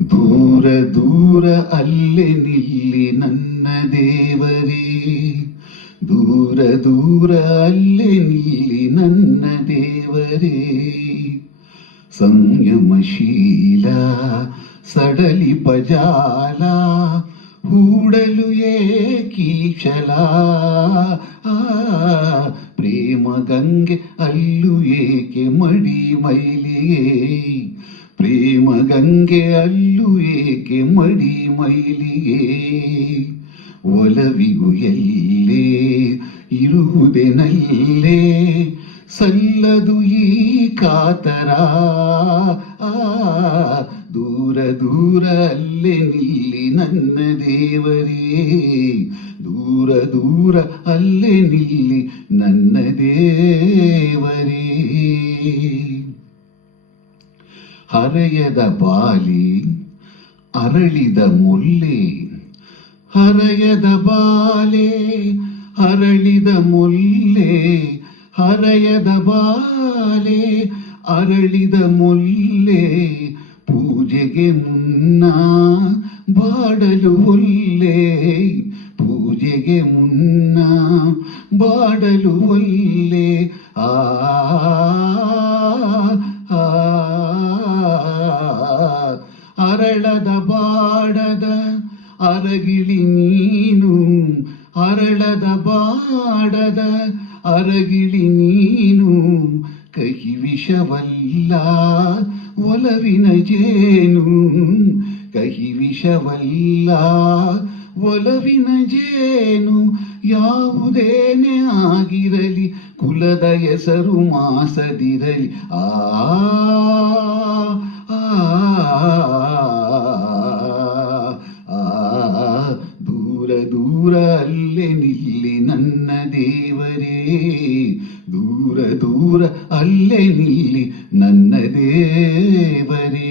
ದೂರ ದೂರ ಅಲ್ಲೇ ನಿಲ್ಲಿ ನನ್ನ ದೇವರೇ, ದೂರ ದೂರ ಅಲ್ಲೇ ನಿಲ್ಲಿ ನನ್ನ ದೇವರೇ. ಸಂಯಮಶೀಲ ಸಡಲಿ ಪಜಾಲ ಹೂಡಲು ಏಕೀಚಲ, ಪ್ರೇಮ ಗಂಗೆ ಅಲ್ಲು ಏಕೆ ಮಡಿ ಮೈಲಿಗೆ, ಪ್ರೇಮ ಗಂಗೆ ಅಲ್ಲು ಏಕೆ ಮಡಿ ಮೈಲಿಗೆ. ಒಲವಿಗೂ ಎಲ್ಲೇ ಇರುವುದೆನಲ್ಲೇ ಸಲ್ಲದು ಈ ಕಾತರ, ದೂರ ದೂರ ಅಲ್ಲೇ ನಿಲ್ಲಿ ನನ್ನ ದೇವರೇ, ದೂರ ದೂರ ಅಲ್ಲೇ ನಿಲ್ಲಿ ನನ್ನ ದೇವರೇ. ಹರೆಯದ ಬಾಲಿ ಅರಳಿದ ಮುಲ್ಲೆ, ಹರೆಯದ ಬಾಲೆ ಅರಳಿದ ಮುಲ್ಲೆ, ಹರೆಯದ ಬಾಲೆ ಅರಳಿದ ಮುಲ್ಲೆ. ಪೂಜೆಗೆ ಮುನ್ನ ಬಾಡಲು ಒಲ್ಲೆ, ಪೂಜೆಗೆ ಮುನ್ನ ಬಾಡಲು ಒಲ್ಲೆ. ಅರಳದ ಬಾಡದ ಅರಗಿಳಿ ನೀನು, ಅರಳದ ಬಾಡದ ಅರಗಿಳಿ ನೀನು. ಕಹಿ ವಿಷವಲ್ಲ ಒಲವಿನ ಜೇನು, ಕಹಿ ವಿಷವಲ್ಲ ಒಲವಿನ ಜೇನು. ಯಾವುದೇನೇ ಆಗಿರಲಿ ಕುಲದ ಹೆಸರು ಮಾಸದಿರಲಿ, ದೂರ ದೂರ ಅಲ್ಲೇ ನಿಲ್ಲಿ ನನ್ನ ದೇವರೇ, ದೂರ ದೂರ ಅಲ್ಲೇ ನಿಲ್ಲಿ ನನ್ನ ದೇವರೇ.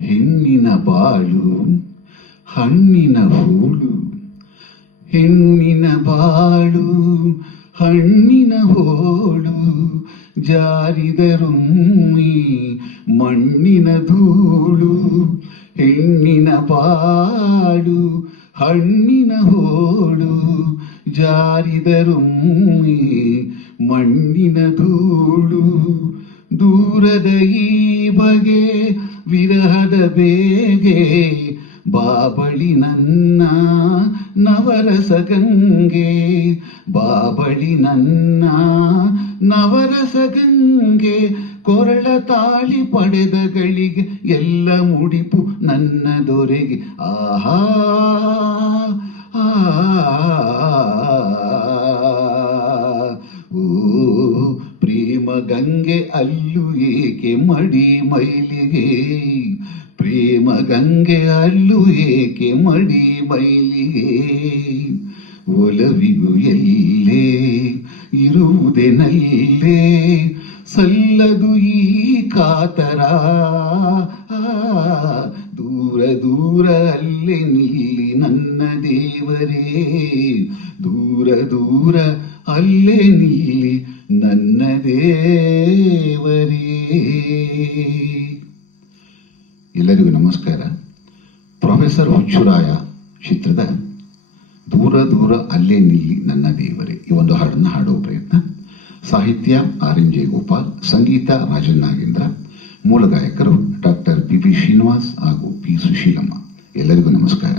ಹೆಣ್ಣಿನ ಬಾಳು ಹಣ್ಣಿನ ಹೋಳು, ಹೆಣ್ಣಿನ ಬಾಳು ಹಣ್ಣಿನ ಹೋಳು. ಜಾರಿದರೊಮ್ಮೆ ಮಣ್ಣಿನ ಧೂಳು, ಹೆಣ್ಣಿನ ಬಾಳು ಹಣ್ಣಿನ ಹೋಳು. ಜಾರಿದರೊಮ್ಮೆ ಮಣ್ಣಿನ ಧೂಳು. ದೂರದ ಈ ಬಗೆ ವಿರಹದ ಬೇಗೆ, ಬಾಬಳಿ ನನ್ನ ನವರಸ ಗಂಗೆ, ಬಾಬಳಿ ನನ್ನ ನವರಸ ಗಂಗೆ. ಕೊರಳ ತಾಳಿ ಪಡೆದಗಳಿಗೆ ಎಲ್ಲ ಮುಡಿಪು ನನ್ನ ದೊರೆಗೆ, ಆಹಾ ಓ ಪ್ರೇಮ ಗಂಗೆ ಅಲ್ಲು ಏಕೆ ಮಡಿ ಮೈಲಿಗೆ, ಪ್ರೇಮ ಗಂಗೆ ಅಲ್ಲು ಏಕೆ ಮಡಿ ಮೈಲಿಗೆ. ಒಲವಿಗೂ ಎಲ್ಲೇ ಇರುವುದೆನಲ್ಲೇ ಸಲ್ಲದು ಈ ಕಾತರ, ದೂರ ದೂರ ಅಲ್ಲೇ ನಿಲ್ಲಿ ನನ್ನ ದೇವರೇ, ದೂರ ದೂರ ಅಲ್ಲೇ ನಿಲ್ಲಿ ನನ್ನ ದೇವರೇ. ಎಲ್ಲರಿಗೂ ನಮಸ್ಕಾರ. ಪ್ರೊಫೆಸರ್ ಹುಚ್ಚುರಾಯ ಚಿತ್ರದ ದೂರ ದೂರ ಅಲ್ಲೇ ನಿಲ್ಲಿ ನನ್ನ ದೇವರೇ ಈ ಒಂದು ಹಾಡನ್ನು ಹಾಡುವ ಪ್ರಯತ್ನ. ಸಾಹಿತ್ಯ ಆರ್.ಎನ್. ಜಯಗೋಪಾಲ್, ಸಂಗೀತ ರಾಜನ್ ನಾಗೇಂದ್ರ, ಮೂಲ ಗಾಯಕರು ಡಾಕ್ಟರ್ ಪಿ.ಪಿ. ಶ್ರೀನಿವಾಸ್ ಹಾಗೂ ಪಿ. ಸುಶೀಲಮ್ಮ. ಎಲ್ಲರಿಗೂ ನಮಸ್ಕಾರ.